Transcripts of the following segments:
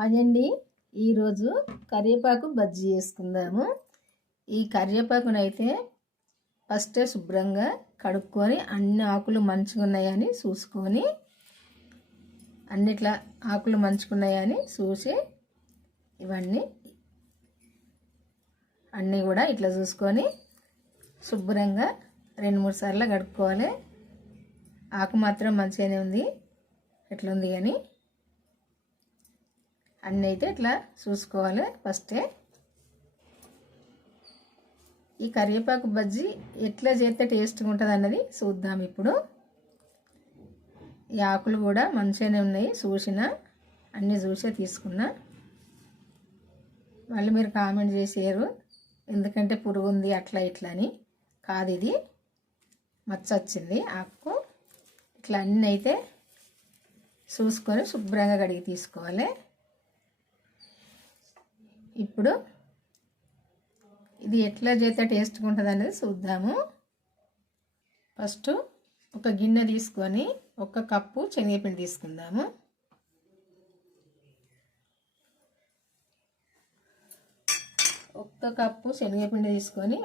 అదండి, ఈరోజు కరివేపాకు బజ్జీ చేసుకుందాము. ఈ కరివేపాకునైతే ఫస్ట్ శుభ్రంగా కడుక్కొని అన్ని ఆకులు మంచిగా ఉన్నాయని చూసుకొని, అన్నిట్లా ఆకులు మంచుకున్నాయని చూసి ఇవన్నీ అన్నీ కూడా ఇట్లా చూసుకొని శుభ్రంగా 2-3 సార్లు కడుక్కోవాలి. ఆకు మాత్రం మంచిగానే ఉంది, ఎట్లుంది అని అన్నీ అయితే ఇట్లా చూసుకోవాలి. ఫస్టే ఈ కరివేపాకు బజ్జీ ఎట్లా చేస్తే టేస్ట్గా ఉంటుంది అన్నది చూద్దాం. ఇప్పుడు ఈ ఆకులు కూడా మంచిగానే ఉన్నాయి, అన్నీ చూసే తీసుకున్నా. మళ్ళీ మీరు కామెంట్ చేసారు ఎందుకంటే పురుగు ఉంది అట్లా ఇట్లా అని. కాదు, ఇది మచ్చ వచ్చింది ఆకు. ఇట్లా అన్నీ అయితే చూసుకొని శుభ్రంగా కడిగి తీసుకోవాలి. ఇప్పుడు ఇది ఎట్లా చేస్తే టేస్ట్గా ఉంటుంది అనేది చూద్దాము. ఫస్ట్ ఒక గిన్నె తీసుకొని 1 కప్పు శనగపిండి తీసుకుందాము. ఒక కప్పు శనగపిండి తీసుకొని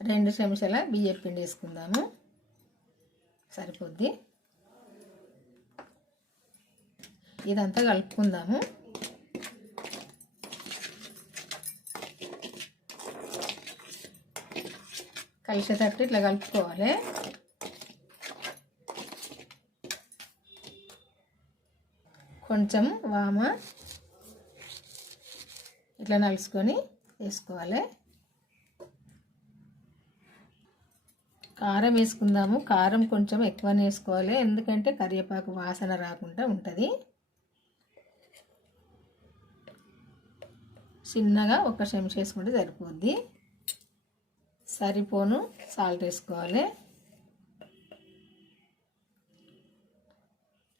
2 చెంచాల బియ్యం పిండి వేసుకుందాము, సరిపోద్ది. ఇదంతా కలుపుకుందాము. కలిసేటట్టు ఇట్లా కలుపుకోవాలి. కొంచెం వామ ఇట్లా నలుసుకొని వేసుకోవాలి. కారం వేసుకుందాము. కారం కొంచెం ఎక్కువనే వేసుకోవాలి, ఎందుకంటే కరివేపాకు వాసన రాకుండా ఉంటుంది. చిన్నగా 1 చెంచా వేసుకుంటే సరిపోద్ది. సరిపోను సాల్ట్ వేసుకోవాలి.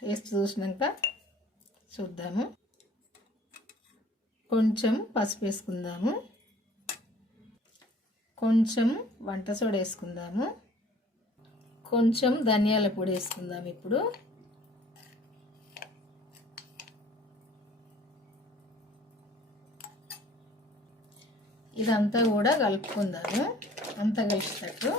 టేస్ట్ చూసినాక చూద్దాము. కొంచెం పసుపు వేసుకుందాము, కొంచెం వంట సోడా వేసుకుందాము, కొంచెం ధనియాల పొడి వేసుకుందాము. ఇప్పుడు ఇదంతా కూడా కలుపుకుందాము, అంతా కలిసేటట్టు.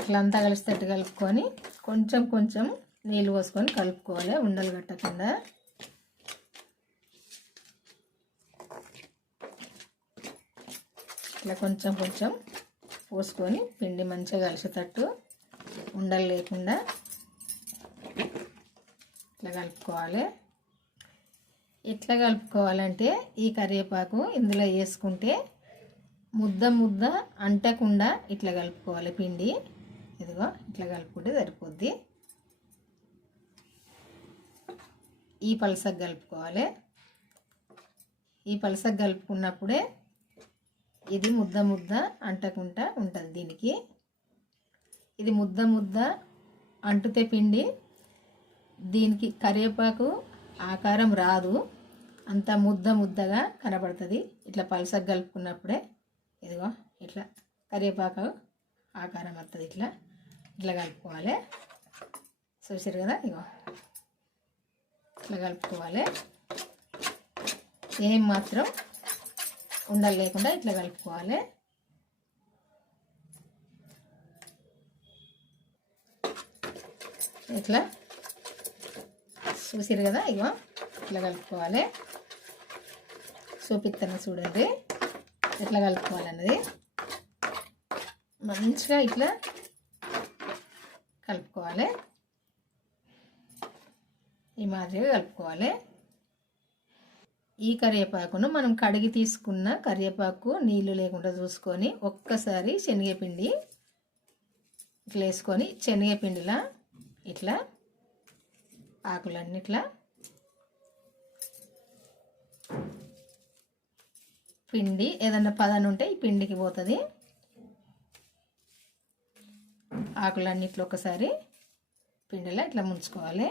ఇట్లా అంతా కలిసేటట్టు కలుపుకొని కొంచెం కొంచెం నీళ్ళు పోసుకొని కలుపుకోవాలి, ఉండలు కట్టకుండా. ఇట్లా కొంచెం కొంచెం పోసుకొని పిండి మంచిగా కలిసేటట్టు ఉండలు లేకుండా ఇట్లా కలుపుకోవాలి. ఎట్లా కలుపుకోవాలంటే ఈ కరివేపాకు ఇందులో వేసుకుంటే ముద్ద అంటకుండా ఇట్లా కలుపుకోవాలి పిండి. ఇదిగో ఇట్లా కలుపుకుంటే సరిపోద్ది. ఈ పలసగా కలుపుకోవాలి. ఈ పలసగా కలుపుకున్నప్పుడే ఇది ముద్ద అంటకుండా ఉంటుంది దీనికి. ఇది ముద్ద అంటుతే పిండి దీనికి కరివేపాకు ఆకారం రాదు, అంత ముద్దగా కనబడుతుంది. ఇట్లా పలసగా కలుపుకున్నప్పుడే ఇదిగో ఇట్లా కరివేపాకు ఆకారం వస్తుంది. ఇట్లా కలుపుకోవాలి. చూసారు కదా, ఇగో ఇట్లా కలుపుకోవాలి. ఏం మాత్రం ఉండలు లేకుండా ఇట్లా కలుపుకోవాలి. ఇట్లా చూసారు కదా, ఇగో ఇట్లా కలుపుకోవాలి. చూపిస్తాను చూడండి ఎట్లా కలుపుకోవాలన్నది. మంచిగా ఇట్లా కలుపుకోవాలి, ఈ మాదిరిగా కలుపుకోవాలి. ఈ కరివేపాకును మనం కడిగి తీసుకున్న కరివేపాకు నీళ్ళు లేకుండా చూసుకొని ఒక్కసారి శనగపిండి ఇట్లా వేసుకొని శనగపిండిలా ఇట్లా ఆకులన్నిట్లా పిండి ఏదన్నా పదన ఉంటే ఈ పిండికి పోతుంది. ఆకులన్నిట్లో ఒకసారి పిండిలో ఇట్లా ముంచుకోవాలి.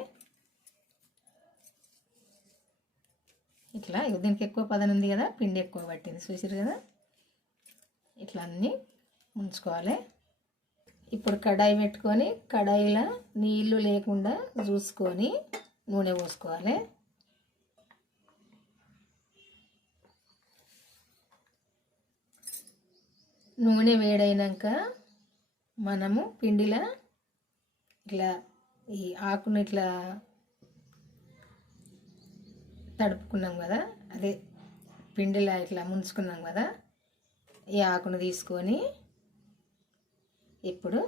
ఇట్లా దీనికి ఎక్కువ పదన ఉంది కదా, పిండి ఎక్కువ పట్టింది చూసారు కదా. ఇట్లా అన్నీ ముంచుకోవాలి. ఇప్పుడు కడాయి పెట్టుకొని కడాయిలో నీళ్ళు లేకుండా చూసుకొని నూనె పోసుకోవాలి. నూనె వేడైనాక మనము పిండిలో ఇట్లా ఈ ఆకును ఇట్లా తడుపుకున్నాం కదా, అదే పిండిలో ఇట్లా ముంచుకున్నాం కదా, ఈ ఆకును తీసుకొని ఇప్పుడు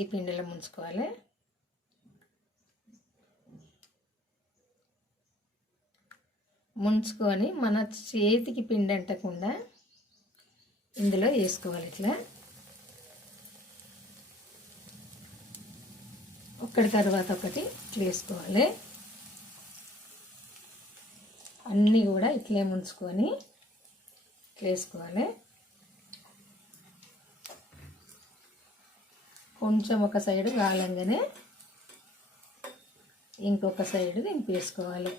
ఈ పిండిలో ముంచుకోవాలి. ముంచుకొని మన చేతికి పిండి అంటకుండా ఇందులో వేసుకోవాలి. ఇట్లా ఒకటి తర్వాత ఒకటి ఇట్లా వేసుకోవాలి. అన్నీ కూడా ఇట్లే ముంచుకొని ఇట్లా వేసుకోవాలి. కొంచెం ఒక సైడు కాలంగానే ఇంకొక సైడు దింపేసుకోవాలి.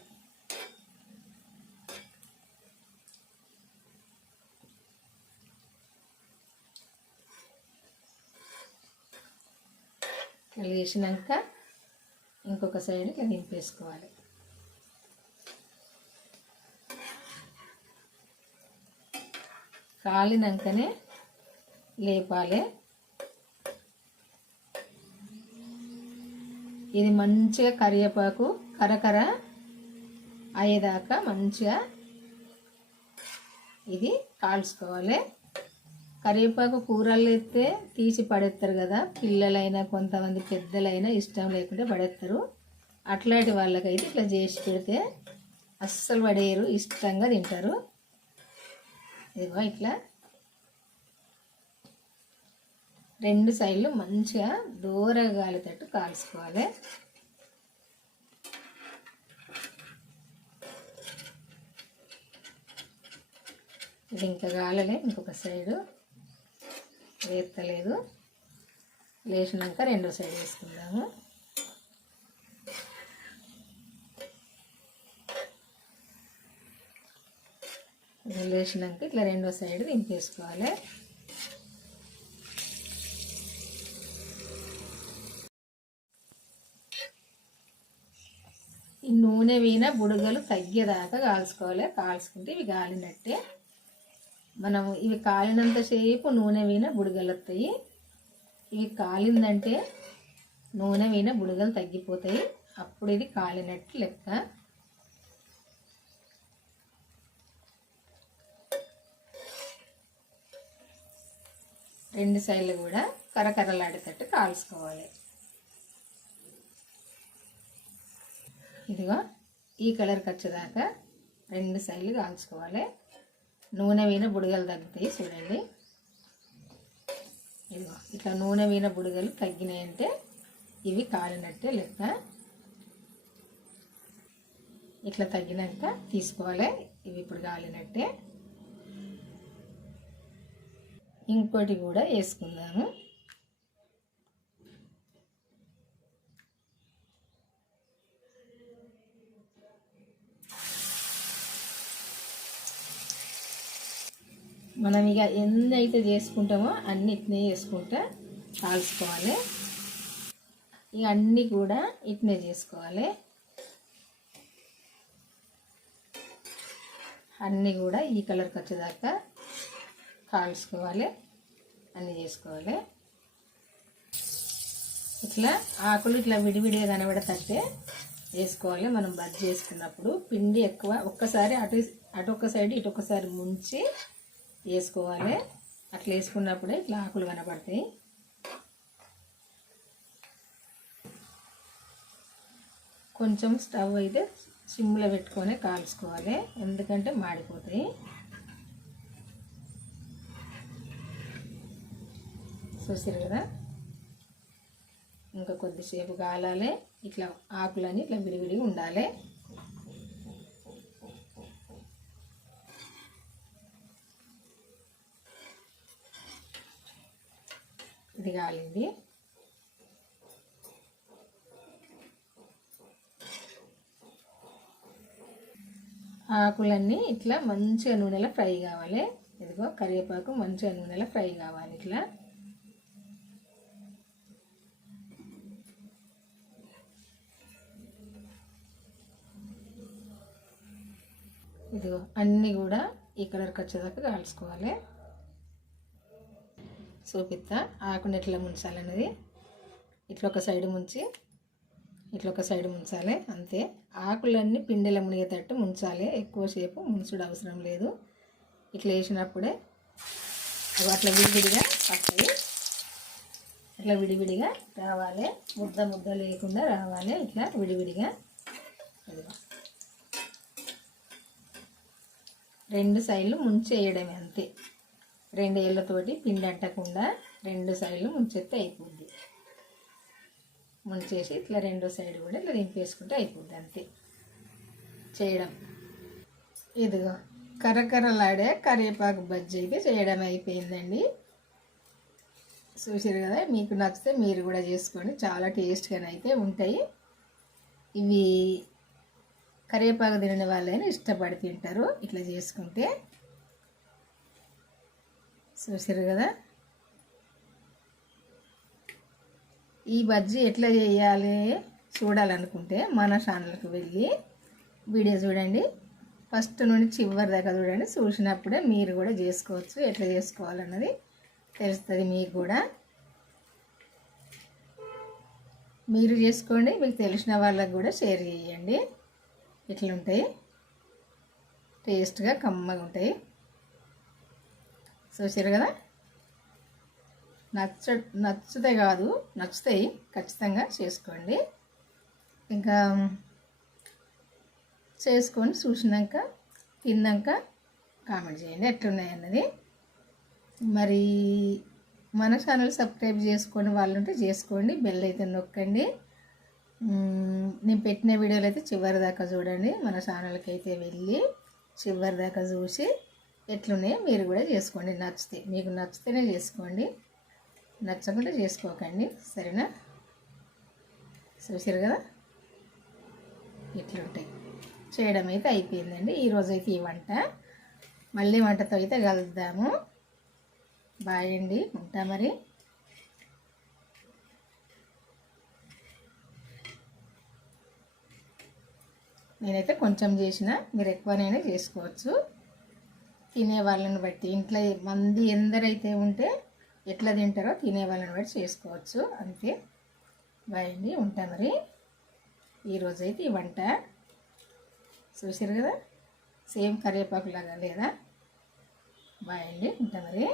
ఇట్లా వేసినాక ఇంకొక సైడ్ ఇట్లా దింపేసుకోవాలి. కాలినాకనే లేపాలి. ఇది మంచిగా కరివేపాకు కరకర అయ్యేదాకా మంచిగా ఇది కాల్చుకోవాలి. కరివేపాకు కూరలు ఎత్తే తీసి పడేస్తారు కదా, పిల్లలైనా కొంతమంది పెద్దలైనా ఇష్టం లేకుంటే పడేస్తారు. అట్లాంటి వాళ్ళకైతే ఇట్లా చేసి పెడితే అస్సలు పడేయరు, ఇష్టంగా తింటారు. ఇదిగో ఇట్లా రెండు సైడ్లు మంచిగా దూరగా గాలితట్టు కాల్చుకోవాలి. ఇది ఇంకా గాలలే, ఇంకొక సైడు వేస్తలేదు. లేచినాక రెండో సైడ్ వేసుకుందాము. లేచినాక ఇట్లా రెండో సైడ్ దింపేసుకోవాలి. ఈ నూనె వీన బుడగలు తగ్గేదాకా కాల్చుకోవాలి. కాల్చుకుంటే ఇవి గాలినట్టే. మనం ఇవి కాలినంతసేపు నూనె వీన బుడగలు వస్తాయి. ఇవి కాలిందంటే నూనె వీన బుడగలు తగ్గిపోతాయి. అప్పుడు ఇది కాలినట్టు లెక్క. రెండు సైడ్లు కూడా కరకరలాడేటట్టు కాల్చుకోవాలి. ఇదిగో ఈ కలర్కి వచ్చేదాకా రెండు సైడ్లు కాల్చుకోవాలి. నూనె వీన బుడగలు తగ్గుతాయి చూడండి. ఇదిగో ఇట్లా నూనె వీన బుడగలు తగ్గినాయంటే ఇవి కాలినట్టే లెక్క. ఇట్లా తగ్గినాక తీసుకోవాలి. ఇవి ఇప్పుడు కాలినట్టే. ఇంకోటి కూడా వేసుకుందాము. మనం ఇక ఎన్ని అయితే చేసుకుంటామో అన్ని ఇట్నే చేసుకుంటా కాల్చుకోవాలి. ఇక అన్నీ కూడా ఇట్నే చేసుకోవాలి. అన్నీ కూడా ఈ కలర్కి వచ్చేదాకా కాల్చుకోవాలి. అన్నీ చేసుకోవాలి. ఇట్లా ఆకులు ఇట్లా విడివిడిగా కనబడతట్టే వేసుకోవాలి. మనం బజ్జీ చేసుకున్నప్పుడు పిండి ఎక్కువ ఒక్కసారి అటు ఒక సైడ్ ఇటు ఒకసారి ముంచి వేసుకోవాలి. అట్లా వేసుకున్నప్పుడే ఇట్లా ఆకులు కనబడతాయి. కొంచెం స్టవ్ అయితే సిమ్లో పెట్టుకొని కాల్చుకోవాలి, ఎందుకంటే మాడిపోతాయి. చూసారు కదా, ఇంకా కొద్దిసేపు కాలాలి. ఇట్లా ఆకులని ఇట్లా విడివిడిగా ఉండాలి. ఇది కాలింది. ఆకులన్నీ ఇట్లా మంచిగా నూనెలో ఫ్రై కావాలి. ఇదిగో కరివేపాకు మంచిగా నూనెలో ఫ్రై కావాలి. ఇట్లా ఇదిగో అన్నీ కూడా ఈ కలర్కి వచ్చేదాకా కాల్చుకోవాలి. చూపిస్తా ఆకుని ఎట్లా ముంచాలన్నది. ఇట్లా ఒక సైడ్ ముంచి ఇట్లా ఒక సైడ్ ముంచాలి అంతే. ఆకులన్నీ పిండిలో మునిగేటట్టు ముంచాలి. ఎక్కువసేపు ముంచుడు అవసరం లేదు. ఇట్లా వేసినప్పుడే అవి అట్లా విడివిడిగా పట్టాయి. ఇట్లా విడివిడిగా రావాలి. ముద్ద ముద్ద లేకుండా రావాలి. ఇట్లా విడివిడిగా రెండు సైడ్లు ముంచేయడమే అంతే. 2 ఏళ్ళతోటి పిండి అంటకుండా 2 సైడ్లు ముంచేస్తే అయిపోద్ది. ముంచేసి ఇట్లా రెండో సైడ్ కూడా ఇట్లా దింపేసుకుంటే అయిపోద్ది అంతే చేయడం. ఇదిగో కరకరలాడే కరివేపాకు బజ్జీ అయితే చేయడం అయిపోయిందండి. చూసారు కదా, మీకు నచ్చితే మీరు కూడా చేసుకోండి. చాలా టేస్ట్గానే అయితే ఉంటాయి. ఇవి కరివేపాకు తినని వాళ్ళైనా ఇష్టపడి తింటారు ఇట్లా చేసుకుంటే. చూసారు కదా, ఈ బజ్జీ ఎట్లా చేయాలి చూడాలనుకుంటే మన ఛానల్కి వెళ్ళి వీడియో చూడండి. ఫస్ట్ నుండి చివరి దాకా చూడండి. చూసినప్పుడే మీరు కూడా చేసుకోవచ్చు. ఎట్లా చేసుకోవాలన్నది తెలుస్తుంది మీకు కూడా. మీరు చేసుకోండి, మీకు తెలిసిన వాళ్ళకి కూడా షేర్ చేయండి. ఇట్లుంటాయి, టేస్ట్గా కమ్మగా ఉంటాయి. చూసారు కదా, నచ్చుతాయి కాదు నచ్చుతాయి, ఖచ్చితంగా చేసుకోండి. ఇంకా చేసుకొని చూసినాక తిన్నాక కామెంట్ చేయండి ఎట్లున్నాయి అన్నది. మరి మన ఛానల్ సబ్స్క్రైబ్ చేసుకొని వాళ్ళు ఉంటే చేసుకోండి. బెల్ అయితే నొక్కండి. నేను పెట్టిన వీడియోలు అయితే చివరి దాకా చూడండి. మన ఛానల్కి అయితే వెళ్ళి చివరి దాకా చూసి ఎట్లున్నాయో మీరు కూడా చేసుకోండి. నచ్చితే మీకు నచ్చితేనే చేసుకోండి, నచ్చకుండా చేసుకోకండి, సరేనా? చూసారు కదా, ఇట్లుంటాయి. చేయడం అయితే అయిపోయిందండి. ఈరోజైతే ఈ వంట. మళ్ళీ వంటతో అయితే కలుద్దాము. బాయ్ అండి, ఉంటా మరి. నేనైతే కొంచెం చేసిన, మీరు ఎక్కువనైనా చేసుకోవచ్చు. తినే వాళ్ళని బట్టి, ఇంట్లో మంది ఎందరైతే ఉంటే ఎట్లా తింటారో తినే వాళ్ళని బట్టి చేసుకోవచ్చు అంతే. బాయ్ అండి, ఉంటా మరి. ఈరోజైతే ఈ వంట చూసారు కదా, సేమ్ కరివేపాకు లాగా లేదా? బాయ్ అండి, ఉంటా మరి.